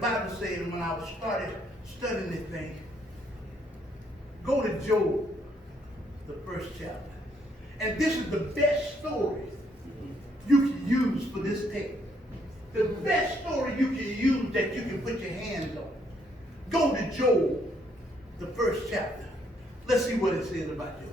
Bible says, and when I was started studying this thing, go to Job, the first chapter. And this is the best story you can use for this text. The best story you can use that you can put your hands on. Go to Job, the first chapter. Let's see what it says about Job.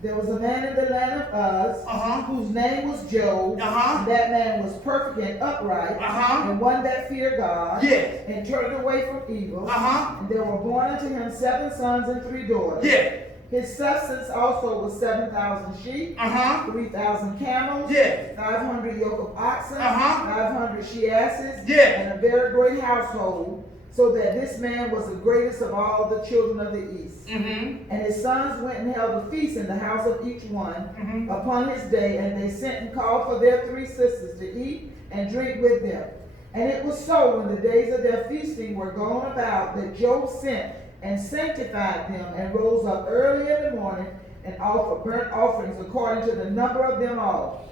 There was a man in the land of Uz, whose name was Job. And that man was perfect and upright, and one that feared God, and turned away from evil. And there were born unto him 7 sons and 3 daughters. His substance also was 7,000 sheep, 3,000 camels, 500 yoke of oxen, 500 she asses, and a very great household, so that this man was the greatest of all the children of the east. And his sons went and held a feast in the house of each one upon his day, and they sent and called for their 3 sisters to eat and drink with them. And it was so, when the days of their feasting were gone about, that Job sent and sanctified them, and rose up early in the morning, and offered burnt offerings according to the number of them all.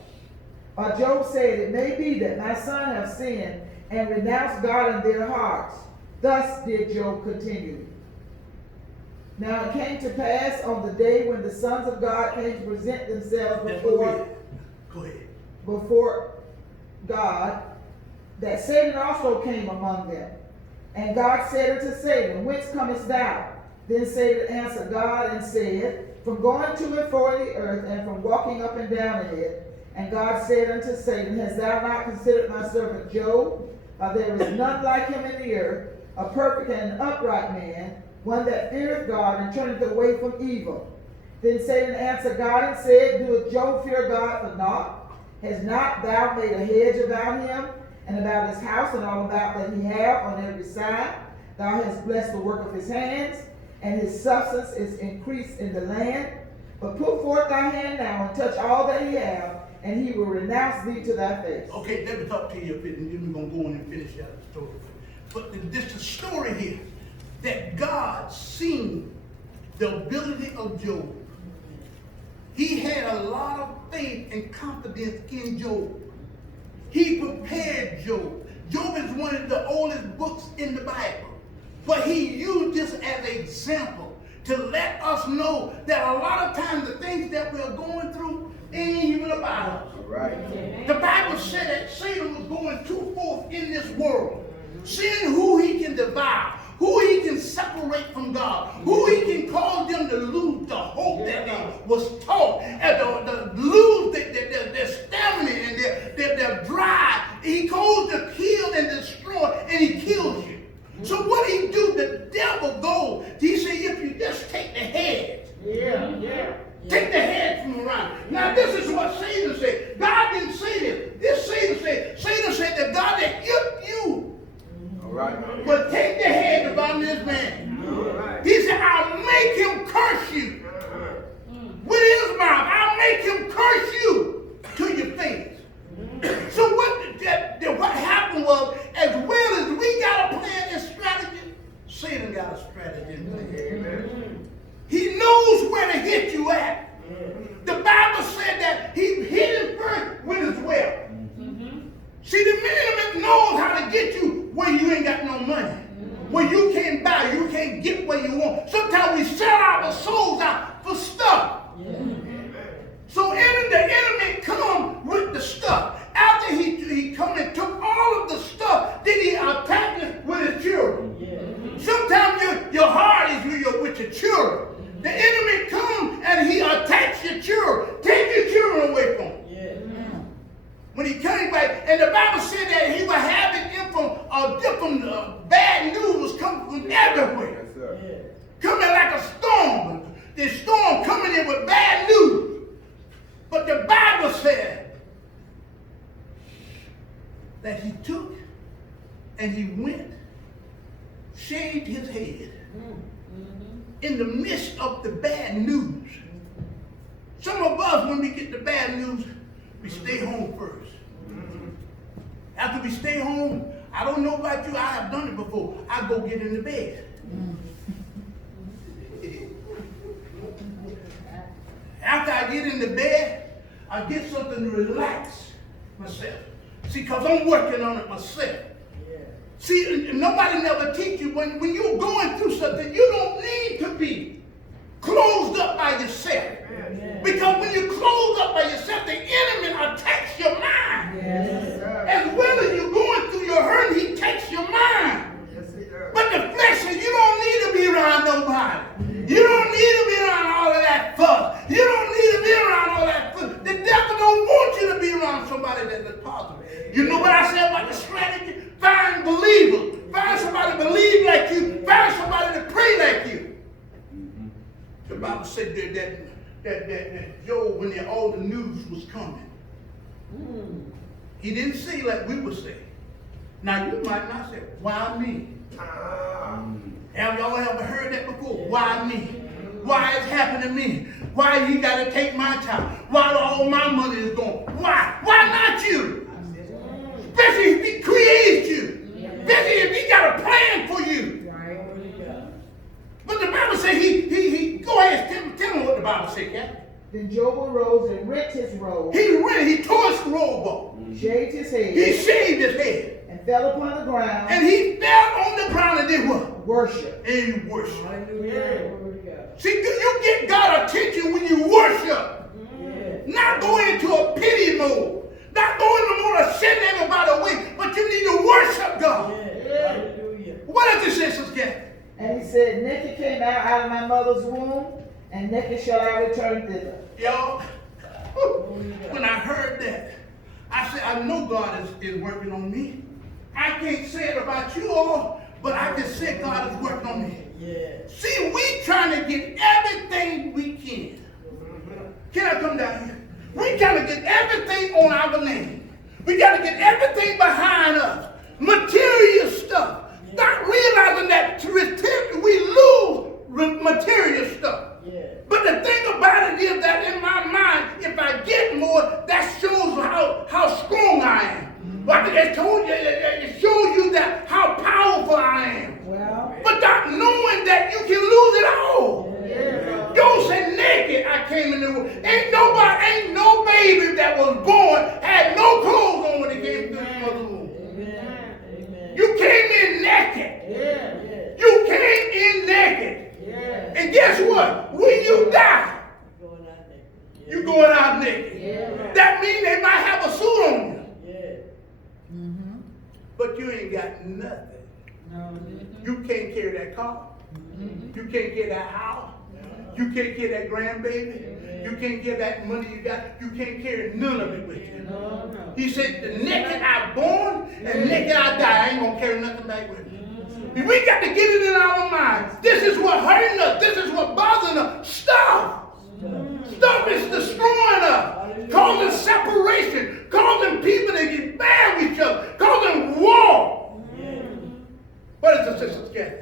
Job said, it may be that my son have sinned, and renounced God in their hearts. Thus did Job continue. Now it came to pass on the day when the sons of God came to present themselves before God, that Satan also came among them. And God said unto Satan, whence comest thou? Then Satan answered God and said, from going to and fro in the earth, and from walking up and down in it. And God said unto Satan, hast thou not considered my servant Job? There is none like him in the earth, a perfect and upright man, one that feareth God and turneth away from evil. Then Satan answered God and said, doeth Job fear God for naught? Has not thou made a hedge about him, and about his house, and all about that he hath on every side? Thou hast blessed the work of his hands, and his substance is increased in the land. But put forth thy hand now, and touch all that he hath, and he will renounce thee to thy face. Okay, let me talk to you a bit, and then we're going to go on and finish out the story. But this is the story here, that God seen the ability of Job. He had a lot of faith and confidence in Job. He prepared Job. Job is one of the oldest books in the Bible. But he used this as an example to let us know that a lot of times the things that we're going through ain't even about us. Right. The Bible said that Satan was going too forth in this world, seeing who he can devour, who he can separate from God, who he can cause them to lose the hope that they was taught, and to lose their stamina and their drive. He goes to kill and destroy, and he kills you. So what he do? The devil goes. He said, if you just take the head, take the head from around. Now this is what Satan said. God didn't say this. This Satan said that God that if you but take the head about this man. He said, I'll make him curse you. With his mouth, I'll make him curse you to your face. So what happened was, as well as we got a plan and strategy, Satan got a strategy and plan. He knows where to hit you at. The Bible said that he hit him first with his wealth. See, the enemy knows how to get you where you ain't got no money, where you can't buy, you can't get what you want. Sometimes we sell our souls out for stuff. So the enemy come with the stuff. After he come and took all of the stuff, then he attacked it with his children. Sometimes your heart is with your children. The enemy come and he attacks your children. Take your children away from him. When he came back, and the Bible said that he was having different bad news coming from everywhere. Coming like a storm. The storm coming in with bad news. But the Bible said that he took and he went, shaved his head in the midst of the bad news. Some of us, when we get the bad news, we stay home first. After we stay home, I don't know about you, I have done it before. I go get in the bed. After I get in the bed, I get something to relax myself. See, because I'm working on it myself. See, nobody never teach you when you're going through something, you don't need to be closed up by yourself. Because when you close up by yourself, the enemy attacks your mind. As well as you're going through your hurt, he takes your mind. But the flesh says you don't need to be around nobody. You don't need to be around all of that fuss. You don't need to be around all that fuss. The devil don't want you to be around somebody that's positive. You know what I said about the strategy? Find believers. Find somebody to believe like you. Find somebody to pray like you. The Bible said that Job, when all the news was coming, he didn't say like we would say. Now you might not say, why me? Have y'all ever heard that before? Why me? Why it's happened to me? Why you got to take my time? Why all my money is gone? Why? Why not you? Especially if he created you. Especially if he got a plan for you. But the Bible says he go ahead, tell me what the Bible says, yeah? Then Job arose and rent his robe. He tore his robe off. Shaved his head. He shaved his head. And fell upon the ground. And he fell on the ground and did what? Worship. And he worshiped. See, you get God attention when you worship. Not going into a pity mode. Not going to want to send everybody away. But you need to worship God. What does it say, Sister Kathy? And he said, naked came out of my mother's womb, and naked shall I return thither. Y'all, when I heard that, I said, I know God is working on me. I can't say it about you all, but I can say God is working on me. See, we trying to get everything we can. Can I come down here? We trying to get everything on our name. We got to get everything behind us. Material stuff. Not realizing that we lose material stuff. But the thing about it is that in my mind, if I get more, that shows how strong I am. But it shows you that how powerful I am. But not knowing that you can lose it all. Job said, naked I came in the world. Ain't no baby that was born had no clothes on when he came through his mother's womb. You came in naked. You came in naked. And guess what? When you die, you're going out naked. That means they might have a suit on you. But you ain't got nothing. You can't carry that car. You can't get that house. You can't get that grandbaby. You can't get that money you got. You can't carry none of it with you. He said, the naked I born and naked I die. I ain't going to carry nothing back with me. We got to get it in our minds. This is what hurting us. This is what bothering us. Stuff. Stuff is destroying us. Causing separation. Causing people to get mad with each other. Causing war. What is the sister's getting?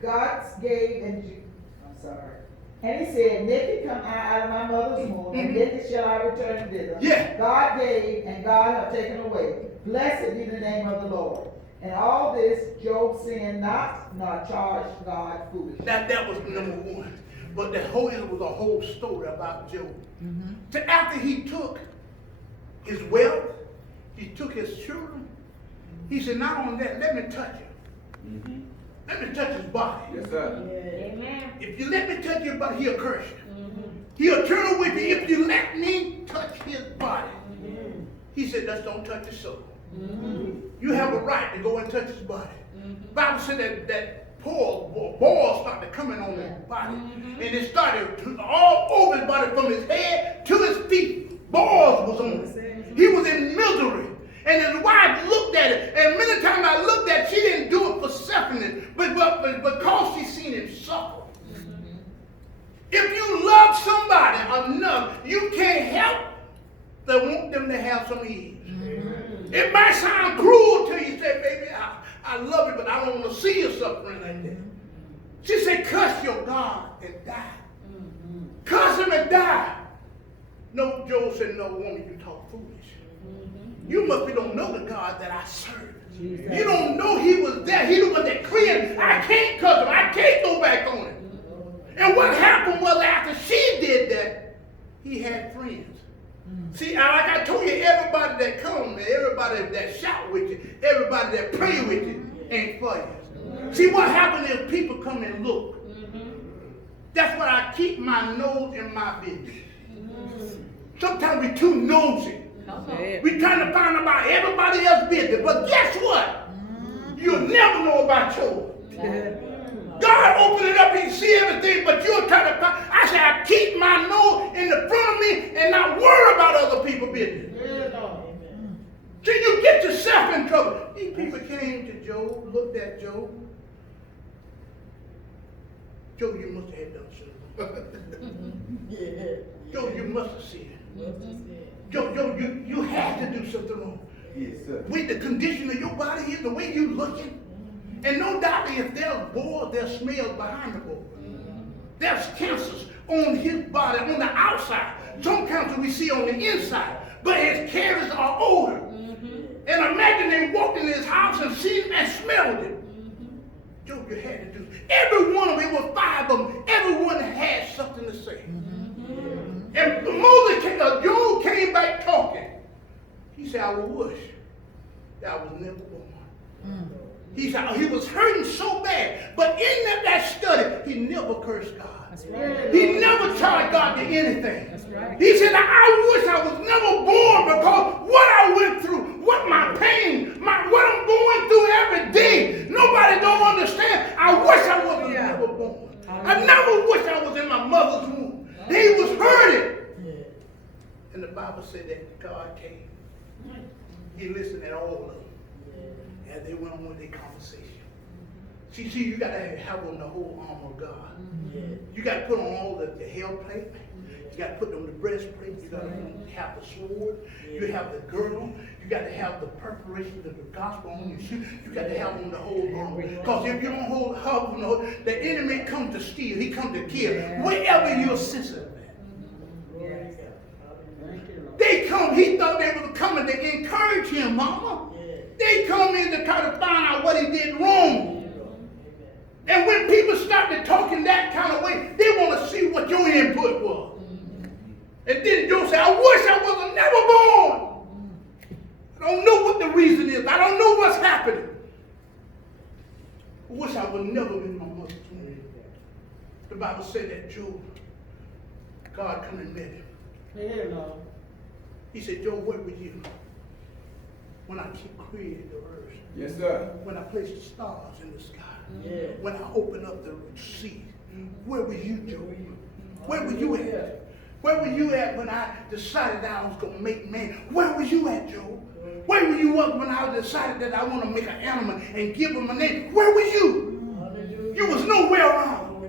God gave and he said, naked come I out of my mother's womb, and naked shall I return thither. God gave, and God hath taken away. Blessed be the name of the Lord. And all this Job sinned not, nor charged God foolishly. That was number one. But it was a whole story about Job. So after he took his wealth, he took his children, he said, not only that, let me touch him. Let me touch his body. Yes, sir. Amen. If you let me touch your body, he'll curse you. He'll turn away from you if you let me touch his body. He said, just don't touch his soul. You have a right to go and touch his body. The Bible said that boils started coming on his body. And it started all over his body from his head to his feet. Boils was on him. He was in misery. And his wife looked at it. And many times I looked at it, she didn't do it for suffering, but because she seen him suffer. If you love somebody enough, you can't help but want them to have some ease. It might sound cruel to you. Say, baby, I love you, but I don't want to see you suffering like that. She said, cuss your God and die. Cuss him and die. No, Job said, no, woman, you talk foolish. You don't know the God that I serve. You don't know he was there. He was that clear. I can't cuss him. I can't go back on him. And what happened was after she did that, he had friends. See, like I told you, everybody that comes, everybody that shout with you, everybody that pray with you ain't for you. See, what happens if people come and look? That's why I keep my nose in my business. Sometimes we too nosy. We trying to find out about everybody else's business. But guess what? You'll never know about yours. God opened it up, he can see everything, but you're trying to find. I said, I keep my nose in the front of me and not worry about other people's business. So you get yourself in trouble. These people came to Job, looked at Job. Job, you must have done something. Job, you must have sinned. Job, you had to do something wrong. Yes, sir. With the condition of your body is the way you looking. And no doubt if there's boils, there's smells behind the boil. There's cancers on his body, on the outside. Some cancers we see on the inside. But his caries are older. And imagine they walked in his house and seen and smelled it. Job, you had to do. Every one of them, it was 5 of them, everyone had something to say. And Job came back talking. He said, I wish that I was never born. He said he was hurting so bad. But in that study, he never cursed God. That's right. He never charged God to anything. That's right. He said, I wish I was never born because what I went through, what my pain, what I'm going through every day, nobody don't understand. I wish I was never born. I never wish I was in my mother's womb. He was hurting. And the Bible said that God came. He listened to all of them. And they went on with their conversation. See, you got to have on the whole armor of God. You got to put on all the hell plate. You got to put on the breastplate. You got to have the sword. You have the girdle. You got to have the preparation of the gospel on your shoe. You got to have on the whole armor. Because if you don't have on the whole, the enemy comes to steal. He comes to kill. Wherever you're sensitive. They come, he thought they were coming to encourage him, mama. They come in to try to find out what he did wrong. And when people started talking that kind of way, they want to see what your input was. And then Job said, I wish I was never born. I don't know what the reason is. I don't know what's happening. I wish I would never been in my mother's womb. The Bible said that Job, God come and met him. He said, Job, where were you when I created the earth? Yes, sir. When I placed the stars in the sky? When I opened up the sea? Where were you, Job? Where were you at? Where were you at when I decided that I was going to make man? Where were you at, Job? Where were you at when I decided that I want to make an animal and give him a name? Where were you? You was nowhere around.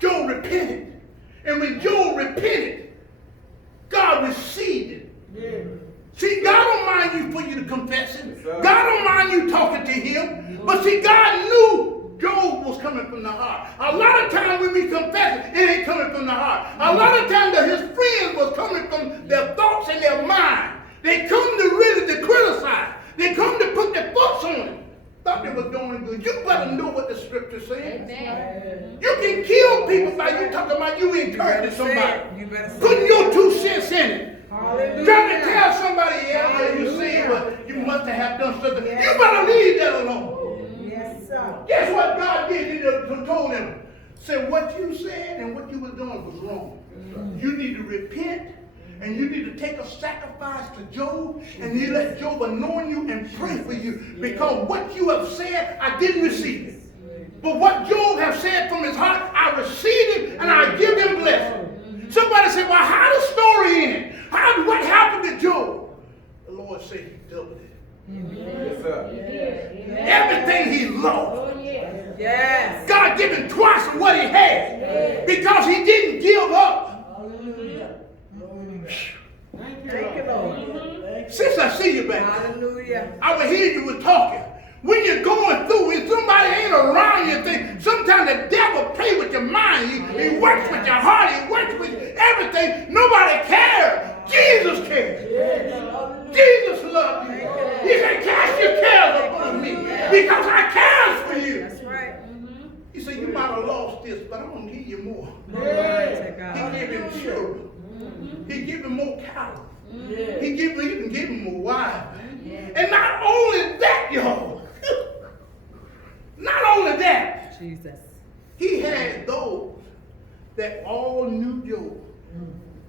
Job repented. And when Job repented, God received it. See, God don't mind you for you to confess it. God don't mind you talking to him. But see, God knew Job was coming from the heart. A lot of times when we confess it, it ain't coming from the heart. A lot of times that his friends was coming from their thoughts and their mind. They come to really to criticize. They come to put their thoughts on it. Thought they were doing good. You better know what the scripture says. You can kill people by you talking about you encouraging somebody. Putting your 2 cents in it. Hallelujah. Trying to tell somebody, yeah, you see, but you must have done something. You better leave that alone. Yes, sir. Guess what God did? He told him. Said what you said and what you were doing was wrong. You need to repent. And you need to take a sacrifice to Job, and you let Job anoint you and pray for you. Because what you have said, I didn't receive it. But what Job has said from his heart, I received it, and I give him blessing. Somebody said, well, how the story end? What happened to Job? The Lord said he doubled it. Yes, sir. Everything he lost. Yes. God gave him twice of what he had. Because he didn't give up. Thank you, Lord. Since I see you back, hallelujah. I will hear you was talking. When you're going through, when somebody ain't around you, sometimes the devil plays with your mind. He works with your heart. He works with everything. Nobody cares. Jesus cares. Jesus loves you. He said, cast your cares upon me because I cares for you. That's right. He said, you might have lost this, but I'm going to give you more. Glory to God. He gave him children. He gave him more $1,000. You can give him a wife. And not only that, y'all. Not only that. Jesus. He had those that all knew Job.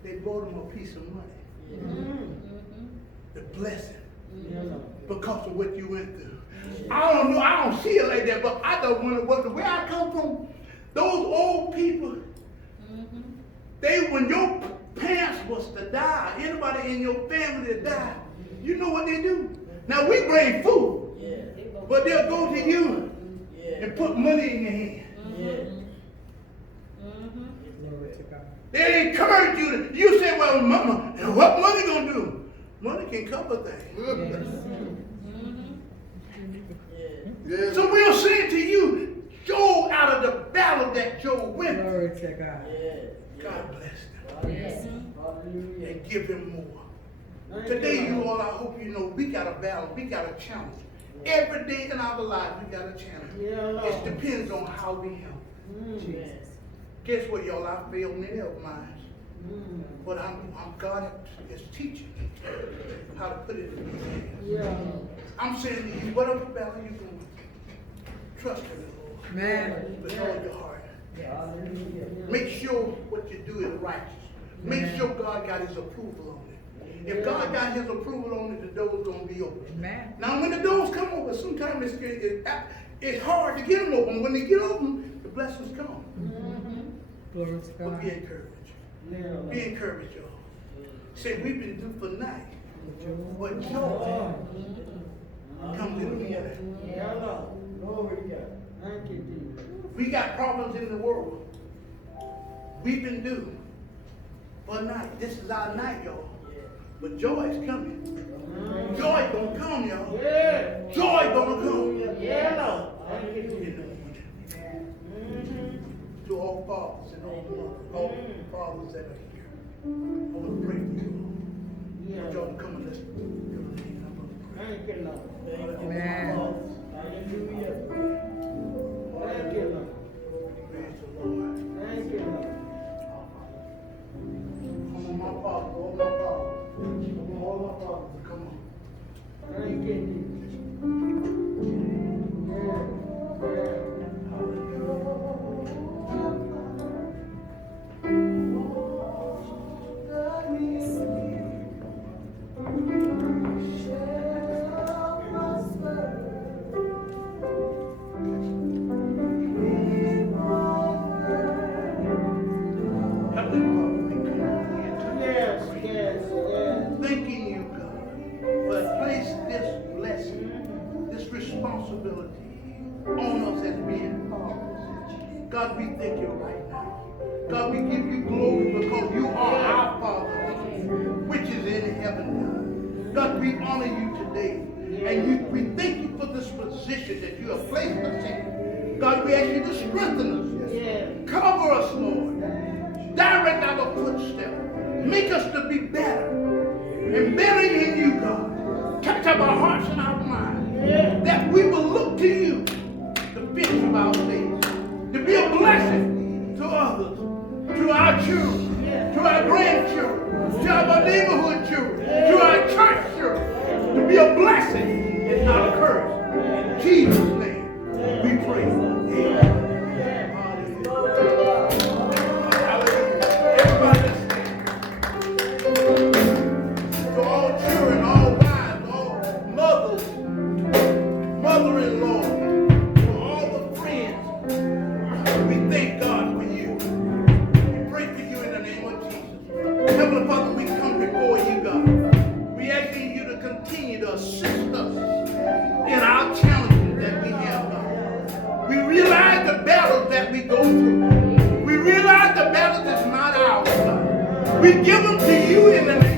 They brought him a piece of money. The blessing. Because of what you went through. I don't know, I don't see it like that, but I don't wonder where I come from. Those old people, when your parents was to die, anybody in your family that died, you know what they do? Now we bring food, but they'll go to you and put money in your hand. They encourage you. You say, well, mama, and what money gonna do? Money can cover things. So we'll say to you, Job, out of the battle that Job went through, Glory to God. God bless him and give him more. Today, you all, I hope you know, we got a battle, we got a challenge. Every day in our lives, we got a challenge. It depends on how we handle. Guess what, y'all? I failed many of mine. But God is teaching how to put it in his hands. I'm saying to you, whatever battle you're going, trust in the Lord. With all your heart. Make sure what you do is righteous. Make sure God got his approval on it. If God got his approval on it, the door's going to be open. Now, when the doors come open, sometimes it's hard to get them open. When they get open, the blessings come. Glory to God. But be encouraged. Be encouraged, y'all. Say, we've been due for night. But joy comes in the morning. We got problems in the world. We've been due for night. This is our night, y'all. But joy is coming. Joy gonna come, y'all. Joy gonna come. To all fathers and all mothers, all fathers that are here, I want to pray for you all. Y'all come and let's Thank you, Lord. Amen. Thank you, Lord. Praise the Lord. Thank you, Lord. Come on, my father, all my fathers. Come on, all my fathers, come on. Thank you. Thanking you, God, for placing this blessing, this responsibility on us as being fathers. God, we thank you right now. God, we give you glory because you are our Father, which is in heaven. God, we honor you today. And we thank you for this position that you have placed us in. God, we ask you to strengthen us. Cover us, Lord. Direct our footsteps. Make us to be better. And better in you, God. Touch up our hearts and our minds. That we will look to you, the finish of our faith. To be a blessing to others. To our children. To our grandchildren. To our neighborhood children. To our church children. To be a blessing and not a curse. In Jesus' name we pray. Amen. We give them to you in the name